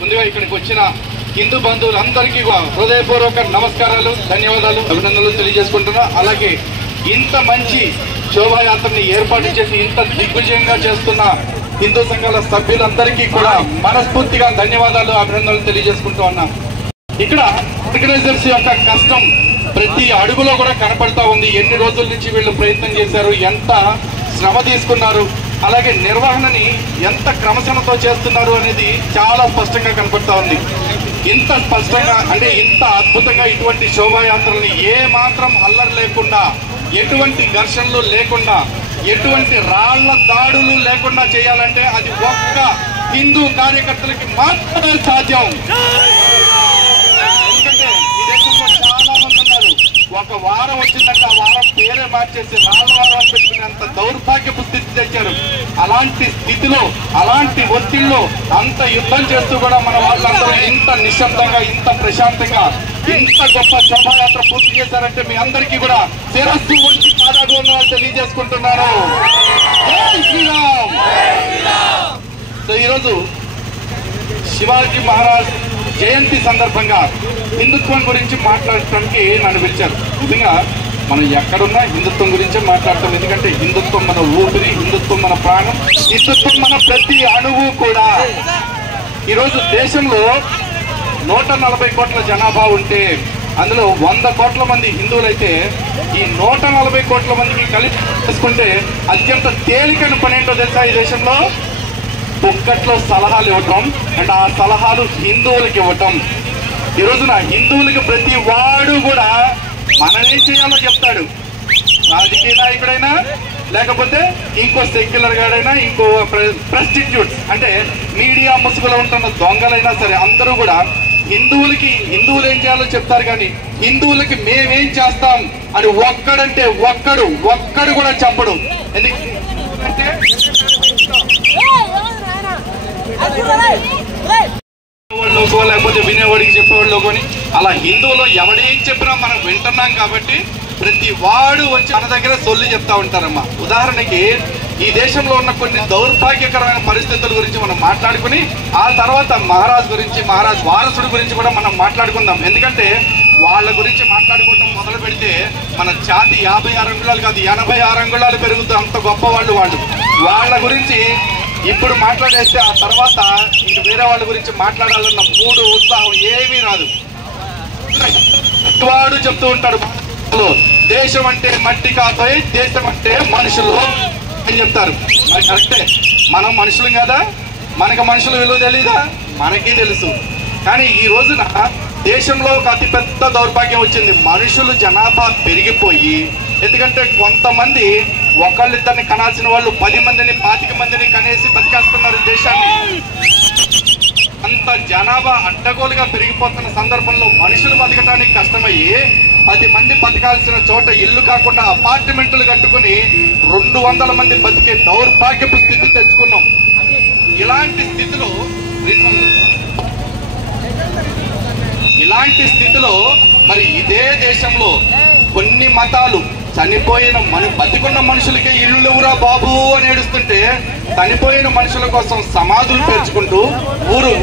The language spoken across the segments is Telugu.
ముందుగా ఇక్కడికి వచ్చిన హిందూ బంధువులందరికీ హృదయపూర్వక నమస్కారాలు, ధన్యవాదాలు, అభినందనలు తెలియజేసుకుంటున్నా. అలాగే ఇంత మంచి శోభాయాత్రని ఏర్పాటు చేసి ఇంత దిగ్విజయంగా చేస్తున్న హిందూ సంఘాల సభ్యులందరికీ కూడా మనస్ఫూర్తిగా ధన్యవాదాలు, అభినందనలు తెలియజేసుకుంటూ ఉన్నా. ఇక్కడ ఆర్గనైజర్స్ యొక్క కష్టం ప్రతి అడుగులో కూడా కనపడతా ఉంది. ఎన్ని రోజుల నుంచి వీళ్ళు ప్రయత్నం చేశారు, ఎంత శ్రమ తీసుకున్నారు, అలాగే నిర్వహణని ఎంత క్రమశిక్షణతో చేస్తున్నారు అనేది చాలా స్పష్టంగా కనపడతా ఉంది. ఇంత స్పష్టంగా అంటే ఇంత అద్భుతంగా ఇటువంటి శోభాయాత్రల్ని ఏ మాత్రం అల్లరి లేకుండా, ఎటువంటి ఘర్షణలు లేకుండా, ఎటువంటి రాళ్ల దాడులు లేకుండా చేయాలంటే అది ఒక్క హిందూ కార్యకర్తలకి మాత్రమే సాధ్యం. ఎందుకంటే ఈ దేశంలో చాలా మంది ఉన్నారు, ఒక వారం వచ్చిందంటే ఆ వారం పేరే మార్చేసి రాళ్ళ వారం పెట్టుకునేంత దౌర్భాగ్యపు స్థితి తెచ్చారు. అలాంటి స్థితిలో, అలాంటి ఒత్తిడిలో అంత యుద్ధం చేస్తూ కూడా మన వాళ్ళందరూ ఇంత నిశ్శబ్దంగా, ఇంత ప్రశాంతంగా, ఇంత గొప్ప శోభాయాత్ర పూర్తి చేశారంటే మీ అందరికీ కూడా శిరస్సు వంచి పాదాభివందనాలు తెలియజేసుకుంటున్నారు. జై శ్రీరామ్. సో ఈరోజు శివాజీ మహారాజ్ జయంతి సందర్భంగా హిందుత్వం గురించి మాట్లాడటానికి నన్ను పిలిచారు. నిజంగా మనం ఎక్కడున్నా హిందుత్వం గురించే మాట్లాడతాం. ఎందుకంటే హిందుత్వం మన ఊపిరి, హిందుత్వం మన ప్రాణం, హిందుత్వం మన ప్రతి అణువు కూడా. ఈరోజు దేశంలో 140 కోట్ల జనాభా ఉంటే అందులో 100 కోట్ల మంది హిందువులైతే ఈ 140 కోట్ల మందికి కలిపి చేసుకుంటే అత్యంత తేలికైన పని ఏంటో తెలుసా? ఈ దేశంలో ఒక్కట్లో సలహాలు ఇవ్వటం, అండ్ ఆ సలహాలు హిందువులకి ఇవ్వటం. ఈ రోజున హిందువులకి ప్రతి వాడు కూడా మనం ఏం చేయాలో చెప్తాడు. రాజకీయ నాయకుడైనా, లేకపోతే ఇంకో సెక్యులర్ గాడైనా, ఇంకో ప్రస్టిట్యూట్స్ అంటే మీడియా ముసుగులో ఉంటున్న దొంగలైనా సరే అందరూ కూడా హిందువులు ఏం చేయాలో చెప్తారు, కానీ హిందువులకి మేమేం చేస్తాం అని ఒక్కడంటే ఒక్కడు కూడా చెప్పడు. ఎందుకంటే లేకపోతే వినేవాడికి చెప్పేవాళ్ళు కొని అలా హిందువులో ఎవడేం చెప్పినా మనం వింటున్నాం కాబట్టి ప్రతి వాడు వచ్చి మన దగ్గర సొల్లు చెప్తా ఉంటారమ్మా. ఉదాహరణకి ఈ దేశంలో ఉన్న కొన్ని దౌర్భాగ్యకరమైన పరిస్థితుల గురించి మనం మాట్లాడుకుని ఆ తర్వాత మహారాజ్ వారసుడి గురించి కూడా మనం మాట్లాడుకుందాం. ఎందుకంటే వాళ్ళ గురించి మాట్లాడుకోవడం మొదలు పెడితే మన ఛాతి 56 అంగుళాలు కాదు 86 అంగుళాలు పెరుగుతూ అంత గొప్ప వాళ్ళు. వాళ్ళ గురించి ఇప్పుడు మాట్లాడేస్తే ఆ తర్వాత ఇంక వేరే వాళ్ళ గురించి మాట్లాడాలన్న మూడు ఉత్సాహం ఏమీ రాదు. వాడు చెప్తూ ఉంటాడు, దేశం అంటే మట్టి కాకపోయి దేశం అంటే మనుషులు అని చెప్తారు. అది కరెక్టే, మనం మనుషులం కదా, మనకు మనుషుల విలువ తెలీదా? మనకి తెలుసు. కానీ ఈ రోజున దేశంలో ఒక అతిపెద్ద దౌర్భాగ్యం వచ్చింది. మనుషులు జనాభా పెరిగిపోయి, ఎందుకంటే కొంతమంది ఒకళ్ళిద్దరిని కనాల్సిన వాళ్ళు 10 మందిని 25 మందిని కనేసి బతికేస్తున్నారు దేశాన్ని. అంత జనాభా అడ్డగోలుగా పెరిగిపోతున్న సందర్భంలో మనుషులు బతకడానికి కష్టమయ్యి 10 మంది బతకాల్సిన చోట ఇల్లు కాకుండా అపార్ట్మెంట్లు కట్టుకుని 200 మంది బతికే దౌర్భాగ్యపు స్థితి తెచ్చుకున్నాం. ఇలాంటి స్థితిలో మరి ఇదే దేశంలో కొన్ని మతాలు చనిపోయిన బతికున్న మనుషులకే ఇల్లు లేవురా బాబు అని ఏడుస్తుంటే చనిపోయిన మనుషుల కోసం సమాధులు పేర్చుకుంటూ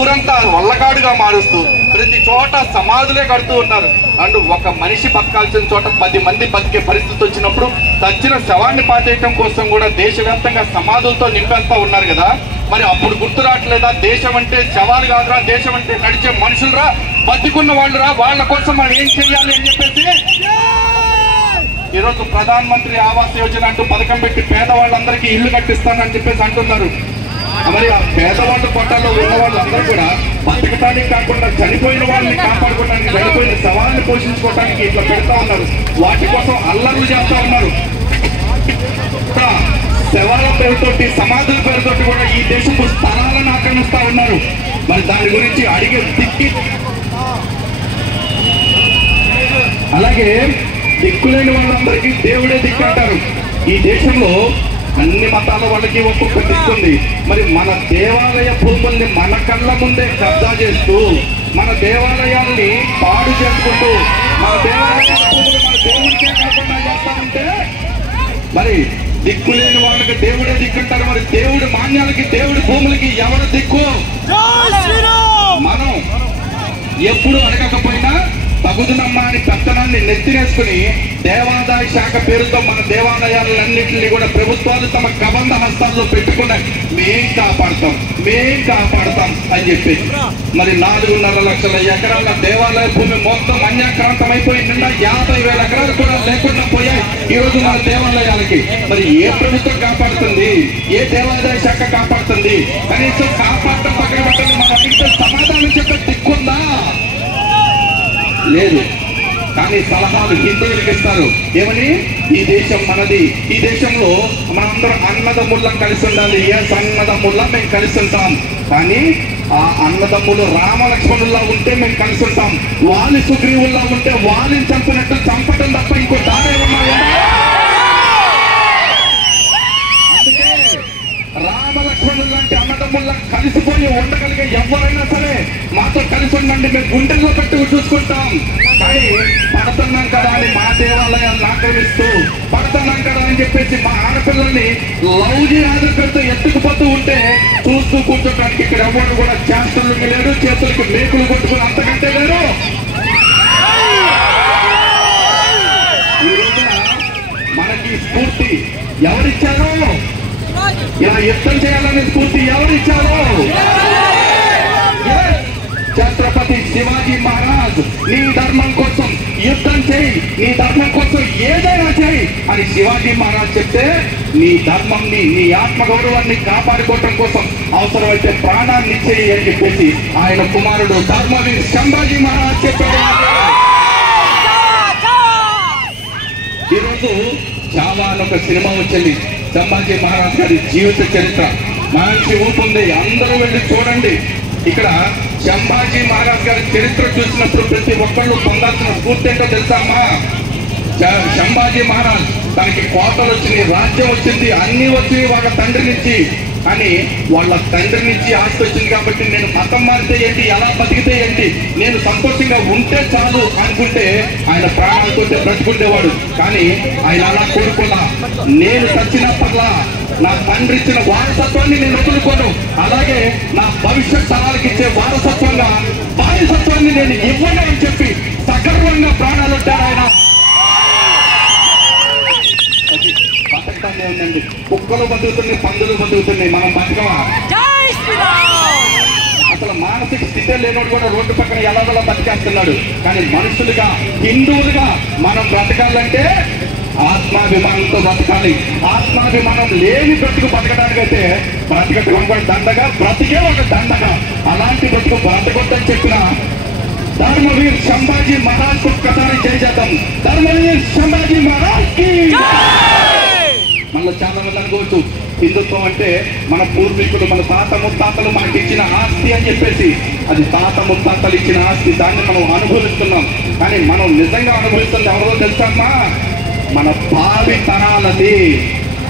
ఊరంతా వల్లకాడుగా మారుస్తూ ప్రతి చోట సమాధులే కడుతూ ఉన్నారు. అండ్ ఒక మనిషి బతకాల్సిన చోట 10 మంది బతికే పరిస్థితి వచ్చినప్పుడు చచ్చిన శవాన్ని పాతేయటం కోసం కూడా దేశవ్యాప్తంగా సమాధులతో నింపేస్తా ఉన్నారు కదా. మరి అప్పుడు గుర్తు రావట్లేదా, దేశం అంటే శవాలు కాదురా, దేశం అంటే నడిచే మనుషులురా, బతికున్న వాళ్ళురా, వాళ్ళ కోసం మనం ఏం చేయాలి అని చెప్పేసి ఈరోజు ప్రధాన మంత్రి ఆవాస్ యోజన అంటూ పథకం పెట్టి పేదవాళ్ళందరికీ ఇల్లు కట్టిస్తానని చెప్పేసి అంటున్నారు. మరి ఆ పేదవాళ్ళ పొట్టాల్లో ఉన్న వాళ్ళందరూ కూడా బతకటానికి కాకుండా చనిపోయిన వాళ్ళని కాపాడుకోవడానికి, చనిపోయిన శవాలను పోషించుకోవడానికి ఇట్లా పెడతా ఉన్నారు. వాటి కోసం అల్లర్లు చేస్తా ఉన్నారు. శవాల పేరుతోటి, సమాధుల పేరుతోటి కూడా ఈ దేశపు స్థలాలను ఆక్రమిస్తా ఉన్నారు. మరి దాని గురించి అడిగే దిక్కి అలాగే దిక్కులేని వాళ్ళందరికీ దేవుడే దిక్కు అంటారు. ఈ దేశంలో అన్ని మతాల వాళ్ళకి ఒక్కొక్క దిక్కుంది. మరి మన దేవాలయ భూముల్ని మన కళ్ళ ముందే కబ్జా చేస్తూ, మన దేవాలయాల్ని పాడు చేసుకుంటూ, మన దేవాలయాల భూములు మన దేవుడికే కాకుండా చేస్తా ఉంటే మరి దిక్కులేని వాళ్ళకి దేవుడే దిక్కుంటారు. మరి దేవుడి మాన్యాలకి, దేవుడి భూములకి ఎవరు దిక్కు? మనం ఎప్పుడు అడగకపోయినా తగుదునమ్మా అని పెత్తనాన్ని నెత్తినేసుకుని దేవాదాయ శాఖ పేరుతో మన దేవాలయాలన్నింటినీ కూడా ప్రభుత్వాలు తమ కబంధ హస్తాల్లో పెట్టుకున్నాయి. మేం కాపాడతాం అని చెప్పేసి మరి 4.5 లక్షల ఎకరాల దేవాలయ భూమి మొత్తం అన్యాక్రాంతం అయిపోయి నిన్న 50,000 ఎకరాలు కూడా లేకుండా పోయాయి ఈ రోజు మన దేవాలయాలకి. మరి ఏ ప్రభుత్వం కాపాడుతుంది? ఏ దేవాదాయ శాఖ కాపాడుతుంది? కనీసం కాపాడటం పక్కన పెట్టండి, మన అడిగితే సమాధానం చెప్పే దిక్కుందా? లేదు. కానీ సలహాలు హిందువులకు ఇస్తారు. ఏమని? ఈ దేశం మనది, ఈ దేశంలో మనందరం అన్నదమ్ముల్లా కలిసి ఉండాలి. అన్నదమ్ముల్లా మేము కలిసి ఉంటాం. కానీ ఆ అన్నదమ్ములు రామలక్ష్మణుల్లా ఉంటే మేము కలిసి ఉంటాం. వాలి సుగ్రీవుల్లా ఉంటే వాలిని చంపినట్టు చంపటం తప్ప ఇంకో దారే ఉన్నాయా? అందుకే రామలక్ష్మణులు లాంటి అన్నదమ్ముల్లా కలిసిపోయి ఉండగలిగే ఎవరైనా సరే మాతో కలిసి ఉండండి, మేము గుండెల్లో పెట్టుకు చూసుకుంటాం. కానీ పడుతున్నాం కదా అని మా దేవాలయాలను ఆక్రమిస్తూ, పడుతున్నాం కదా అని చెప్పేసి మా ఆడపిల్లల్ని లౌజీ ఆదర పెడుతూ ఎత్తుకుపోతూ ఉంటే చూస్తూ కూర్చోడానికి ఇక్కడ ఎవరు కూడా చేస్తులకి లేరు, చేతులకి మేకులు కొట్టుకుని అంతకంటే లేరు. ఈ రోజున మనకి స్ఫూర్తి ఎవరిచ్చారో, ఇలా యుద్ధం చేయాలనే స్ఫూర్తి ఎవరిచ్చారో? ఛత్రపతి శివాజీ మహారాజ్ నీ ధర్మం కోసం యుద్ధం చేయి, నీ ధర్మం కోసం ఏదైనా చేయి అని శివాజీ మహారాజ్ చెప్తే నీ ధర్మంని, నీ ఆత్మగౌరవాన్ని కాపాడుకోవటం కోసం అవసరమైతే ప్రాణాన్ని ఇచ్చేయి అని చెప్పేసి ఆయన కుమారుడు ధర్మవీర్ సంభాజీ మహారాజ్ చెప్పాడు. ఈరోజు చావా అని ఒక సినిమా వచ్చింది. సంభాజీ మహారాజ్ గారి జీవిత చరిత్ర మంచి ఊపుంది, అందరూ వెళ్ళి చూడండి. ఇక్కడ సంభాజీ మహారాజ్ గారి చరిత్ర చూసినప్పుడు ప్రతి ఒక్కళ్ళు పొందాల్సిన స్ఫూర్తి ఏంటో తెలుసా అమ్మా? సంభాజీ మహారాజ్ తనకి కోటలు వచ్చింది, రాజ్యం వచ్చింది, అన్ని వచ్చింది వాళ్ళ తండ్రి నుంచి. కానీ వాళ్ళ తండ్రి నుంచి ఆస్తి వచ్చింది కాబట్టి నేను మతం మారితే ఏంటి, ఎలా బతికితే ఏంటి, నేను సంతోషంగా ఉంటే చాలు అనుకుంటే ఆయన ప్రాణాలతో బ్రతుకుండేవాడు. కానీ ఆయన అలా కోరుకోలా. నేను చచ్చినప్పట్లా నా తండ్రి ఇచ్చిన వారసత్వాన్ని నేను వదులుకోను, అలాగే నా భవిష్యత్ తరాలకు ఇచ్చే వారసత్వంగా బానిసత్వాన్ని నేను ఇవ్వను అని చెప్పి సగర్వంగా ప్రాణాలు ఉంటారు ఆయన. బతకటాన్ని ఉందండి, కుక్కలు బతుకుతున్నాయి, పందులు బతుకుతున్నాయి, మనం బతకమా? అసలు మానసిక స్థితి లేనోడు కూడా రోడ్డు పక్కన ఎలాగోలా బతికేస్తున్నాడు. కానీ మనుషులుగా, హిందువులుగా మనం బ్రతకాలంటే ఆత్మాభిమానంతో బ్రతకాలి. ఆత్మాభిమానం లేని బ్రతుకు బతకడానికైతే బ్రతకటం కూడా దండగా, బ్రతికే ఒక దండగా. అలాంటి బ్రతుకు బ్రతకొద్దని చెప్పిన ధర్మవీర్ సంభాజీ మహారాజ్ ఒక్కసారి జై చేద్దాం. ధర్మవీర్ సంభాజీ మహారాజ్ కి. మనలో చాలా మంది అనుకోవచ్చు హిందుత్వం అంటే మన పూర్వీకులు, మన తాత ముత్తాతలు మనకి ఇచ్చిన ఆస్తి అని చెప్పేసి. అది తాత ముత్తాతలు ఇచ్చిన ఆస్తి, దాన్ని మనం అనుభవిస్తున్నాం. కానీ మనం నిజంగా అనుభవిస్తుంది ఎవరో తెలుసమ్మా? మన భావి తరాలది.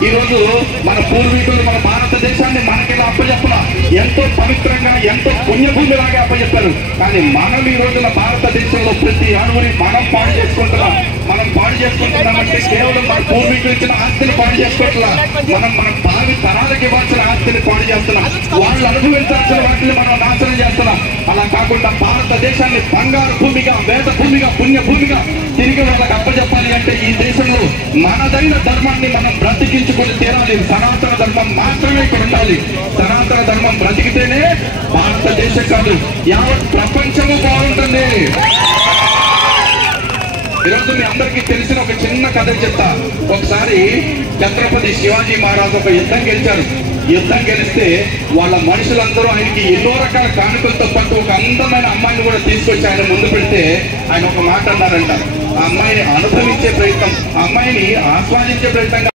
ఈరోజు మన పూర్వీకులు మన భారతదేశాన్ని మనకి అప్పచెప్పలా, ఎంతో పవిత్రంగా, ఎంతో పుణ్యభూమిలాగా అప్పచెప్పారు. కానీ మనం ఈ రోజున భారతదేశంలో ప్రతి అణువుని మనం పాడు చేసుకుంటున్నాం. మనం పాడు చేసుకుంటున్నామంటే కేవలం మన పూర్వీకులు ఇచ్చిన ఆస్తిని పాడు చేసుకోవట్లా, మనం మన భావి తరాలకు ఇవ్వాల్సిన ఆస్తిని పాడు చేస్తున్నాం. వాళ్ళు అనుభవించాల్సిన వాటిని మనం నాశనం చేస్తున్నాం. అలా కాకుండా భారతదేశాన్ని బంగారు భూమిగా, వేద భూమిగా, పుణ్య భూమిగా తిరిగి వాళ్ళకి అప్పచెప్పాలి అంటే ఈ దేశంలో మనదైన ధర్మాన్ని మనం బ్రతికించుకొని తీరాలి. సనాతన ధర్మం మాత్రమే ఇక్కడ ఉండాలి. సనాతన ధర్మం బ్రతికితేనే భారతదేశం కాదు, యావత్ ప్రపంచము బాగుంటుంది. ఈరోజు మీ అందరికీ తెలిసిన ఒక చిన్న కథ చెప్తా. ఒకసారి ఛత్రపతి శివాజీ మహారాజ్ ఒక యుద్ధం గెలిచారు. యుద్ధం గెలిస్తే వాళ్ళ మనుషులందరూ ఆయనకి ఎన్నో రకాల కానుకలతో పాటు ఒక అందమైన అమ్మాయిని కూడా తీసుకొచ్చి ఆయన ముందు పెడితే ఆయన ఒక మాట అన్నారంట. ఆ అమ్మాయిని అనుభవించే ప్రయత్నం, ఆ అమ్మాయిని ఆస్వాదించే ప్రయత్నంగా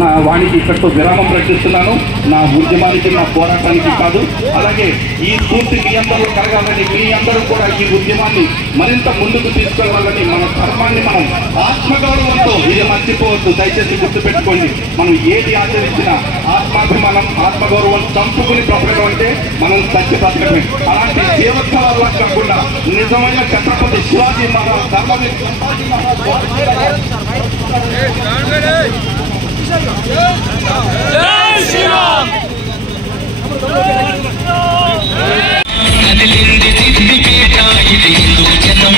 నా వాణికి ఇక్కడితో విరామం ప్రకటిస్తున్నాను. నా ఉద్యమానికి, నా పోరాటానికి కాదు. అలాగే ఈ స్ఫూర్తి మీ అందరూ కలగాలని, మీ అందరూ కూడా ఈ ఉద్యమాన్ని మరింత ముందుకు తీసుకెళ్లాలని, మన ధర్మాన్ని మనం ఆత్మగౌరవంతో, ఇది మర్చిపోవద్దు, దయచేసి గుర్తుపెట్టుకోండి. మనం ఏది ఆచరించినా ఆత్మాభిమానం, ఆత్మగౌరవం చంపుకుని బ్రతకడం అంటే మనం చచ్చి బ్రతకడమే. అలాంటి జీవోత్సవాలు కాకుండా నిజమైన ఛత్రపతి శివాజీ మహారాజ్, ధర్మవీర్ సంభాజీ మహారాజ్ జై శ్రీరామ్. కదిలింది సిద్దిపేట, ఇది హిందూ జనం.